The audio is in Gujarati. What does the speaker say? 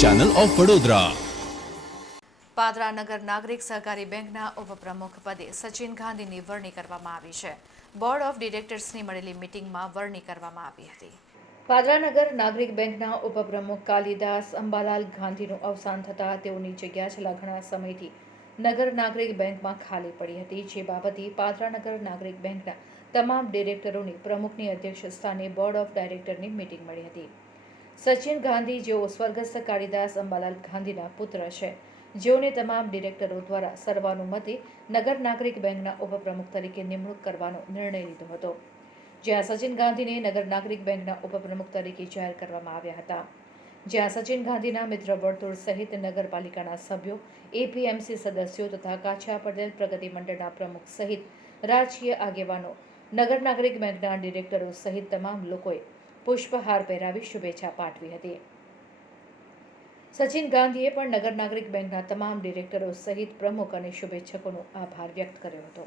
ચેનલ ઓફ વડોદરા પાદરા નગર નાગરિક સહકારી બેંકના ઉપપ્રમુખ પદે સચિન ગાંધીની વરણી કરવામાં આવી છે. બોર્ડ ઓફ ડિરેક્ટર્સની મળેલી મિટિંગમાં વરણી કરવામાં આવી હતી. પાદરા નગર નાગરિક બેંકના ઉપપ્રમુખ કાલિદાસ અંબાલાલ ગાંધીનું અવસાન થતાં તેઓની જગ્યા છેલ્લા ઘણા સમયથી નગર નાગરિક બેંકમાં ખાલી પડી હતી જે બાબતે પાદરા નગર નાગરિક બેંકના તમામ ડિરેક્ટરોની પ્રમુખની અધ્યક્ષ સ્થાને બોર્ડ ઓફ ડાયરેક્ટરની મિટિંગ મળી હતી. સચિન ગાંધી જેઓ સ્વર્ગસ્થ કાળીદાસ અંબાલાલ ગાંધીના પુત્ર છે, જેઓને તમામ ડિરેક્ટરો દ્વારા સર્વાનુમતે નગર નાગરિક બેંકના ઉપપ્રમુખ તરીકે નિમણૂક કરવાનો નિર્ણય લીધો હતો, જ્યાં સચિન ગાંધીને નગર નાગરિક બેંકના ઉપપ્રમુખ તરીકે જાહેર કરવામાં આવ્યા હતા. જ્યાં સચિન ગાંધીના મિત્ર વર્તુળ સહિત નગરપાલિકાના સભ્યો, એપીએમસી સદસ્યો તથા કાછા પટેલ પ્રગતિ મંડળના પ્રમુખ સહિત રાજકીય આગેવાનો, નગર નાગરિક બેંકના ડિરેક્ટરો સહિત તમામ લોકોએ પુષ્પહાર પહેરાવી શુભેચ્છા પાઠવી હતી. સચિન ગાંધીએ પણ નગર નાગરિક બેંકના તમામ ડિરેક્ટરો સહિત પ્રમુખ અને શુભેચ્છકોનો આભાર વ્યક્ત કર્યો હતો.